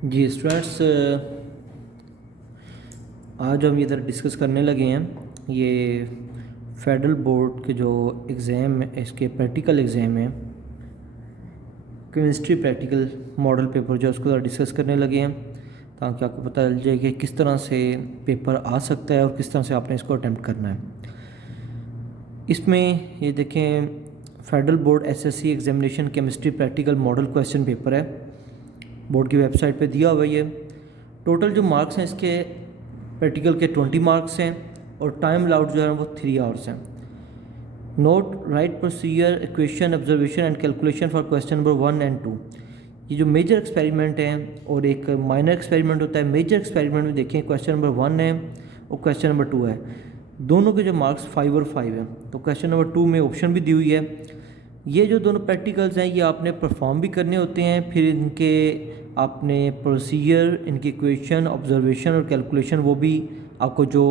जी students, आज हम इधर डिस्कस करने लगे हैं ये फेडरल बोर्ड के जो एग्ज़ाम है, इसके प्रैक्टिकल एग्ज़ाम है, केमिस्ट्री प्रैक्टिकल मॉडल पेपर जो उसको डिस्कस करने लगे हैं ताकि आपको पता चल जाए कि किस तरह से पेपर आ सकता है और किस तरह से आपने इसको अटैम्प्ट करना है। इसमें ये देखें, federal board SSC examination chemistry practical model question paper है, बोर्ड की वेबसाइट पे दिया हुआ है। ये टोटल जो मार्क्स हैं इसके प्रैक्टिकल के 20 मार्क्स हैं और टाइम अलाउड जो है वो 3 आवर्स हैं। Note right procedure equation observation and calculation for question number 1 and 2। ये जो मेजर एक्सपेरिमेंट हैं और एक माइनर एक्सपेरिमेंट होता है। मेजर एक्सपेरिमेंट में देखें क्वेश्चन नंबर 1 है और क्वेश्चन नंबर 2 है, दोनों के जो मार्क्स 5 और 5 हैं। तो क्वेश्चन नंबर 2 में ऑप्शन भी दी हुई है। ये जो दोनों प्रैक्टिकल्स हैं ये आपने परफॉर्म भी करने होते हैं, फिर इनके आपने प्रोसीजर, इनकी इक्वेशन, ऑब्जर्वेशन और कैलकुलेशन वो भी आपको जो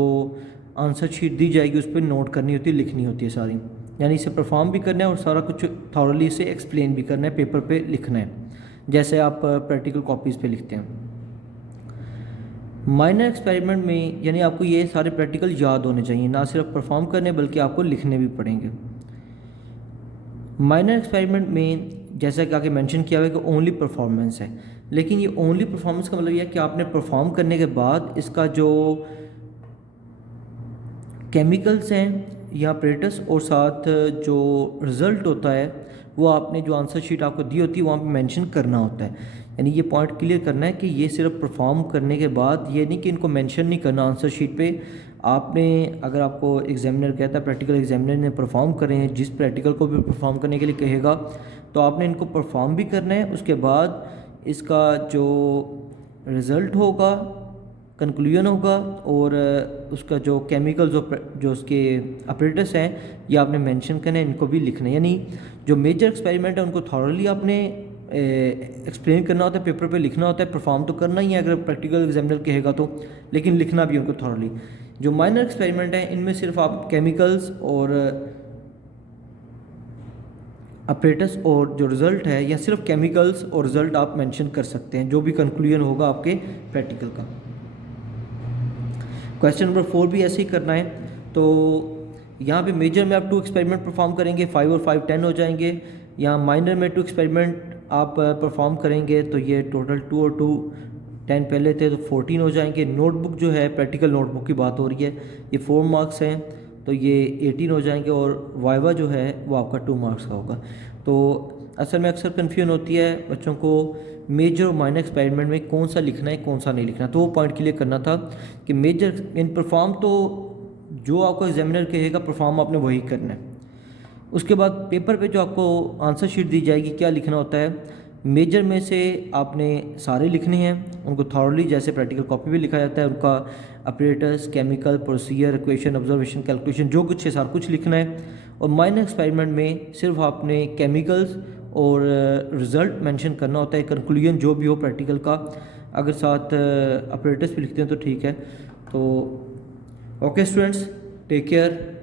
आंसर शीट दी जाएगी उस पर नोट करनी होती है, लिखनी होती है सारी। यानी इसे परफॉर्म भी करना है और सारा कुछ थॉरली इसे एक्सप्लेन भी करना है, पेपर पे लिखना है जैसे आप प्रैक्टिकल कॉपीज़ पे लिखते हैं। माइनर एक्सपेरिमेंट में यानी आपको ये सारे प्रैक्टिकल याद होने चाहिए, ना सिर्फ परफॉर्म करने बल्कि आपको लिखने भी पड़ेंगे। माइनर एक्सपेरिमेंट में जैसा कि आगे मेंशन किया हुआ है कि ओनली परफॉर्मेंस है, लेकिन ये ओनली परफॉर्मेंस का मतलब यह है कि आपने परफॉर्म करने के बाद इसका जो केमिकल्स हैं या अपरेटस और साथ जो रिज़ल्ट होता है वो आपने जो आंसर शीट आपको दी होती है वहाँ पे मेंशन करना होता है। यानी ये पॉइंट क्लियर करना है कि ये सिर्फ परफॉर्म करने के बाद, ये नहीं कि इनको मेंशन नहीं करना आंसर शीट पे। आपने अगर आपको एग्जामिनर कहता है, प्रैक्टिकल एग्जामिनर ने परफॉर्म करें, जिस प्रैक्टिकल को भी परफॉर्म करने के लिए कहेगा तो आपने इनको परफॉर्म भी करना है। उसके बाद इसका जो रिज़ल्ट होगा, कंक्लूजन होगा और उसका जो केमिकल्स जो उसके अपरेटस हैं ये आपने मेंशन करना है, इनको भी लिखना है। यानी जो मेजर एक्सपेरिमेंट है उनको थॉरली आपने एक्सप्लेन करना होता है, पेपर पे लिखना होता है। परफॉर्म तो करना ही है अगर प्रैक्टिकल एग्जामिनर कहेगा तो, लेकिन लिखना भी उनको थॉरली। जो माइनर एक्सपेरिमेंट है इनमें सिर्फ आप केमिकल्स और अपरेटस और जो रिज़ल्ट है या सिर्फ केमिकल्स और रिज़ल्ट आप मेंशन कर सकते हैं, जो भी कंक्लूजन होगा आपके प्रैक्टिकल का। क्वेश्चन नंबर 4 भी ऐसे ही करना है। तो यहाँ पे मेजर में आप 2 एक्सपेरिमेंट परफॉर्म करेंगे, 5 और 5 10 हो जाएंगे। यहाँ माइनर में 2 एक्सपेरिमेंट आप परफॉर्म करेंगे तो ये टोटल 2 और 2 10 पहले थे तो 14 हो जाएंगे। नोटबुक जो है, प्रैक्टिकल नोटबुक की बात हो रही है, ये 4 मार्क्स हैं तो ये 18 हो जाएंगे और वाइवा जो है वो आपका 2 मार्क्स का होगा। तो असल में अक्सर कन्फ्यूजन होती है बच्चों को मेजर और माइनर एक्सपेरिमेंट में कौन सा लिखना है कौन सा नहीं लिखना। तो वो पॉइंट क्लियर करना था कि मेजर इन परफॉर्म तो जो आपको एग्जामिनर कहेगा परफॉर्म आपने वही करना है। उसके बाद पेपर पे जो आपको आंसर शीट दी जाएगी क्या लिखना होता है, मेजर में से आपने सारे लिखने हैं उनको थॉरली, जैसे प्रैक्टिकल कॉपी भी लिखा जाता है, उनका apparatus, chemical, procedure, equation, observation, calculation जो कुछ है सारा कुछ लिखना है। और माइनर एक्सपेरिमेंट में सिर्फ आपने केमिकल्स और रिज़ल्ट मेंशन करना होता है, कंक्लूजन जो भी हो प्रैक्टिकल का। अगर साथ अपरेटस भी लिखते हैं तो ठीक है। तो ओके स्टूडेंट्स, टेक केयर।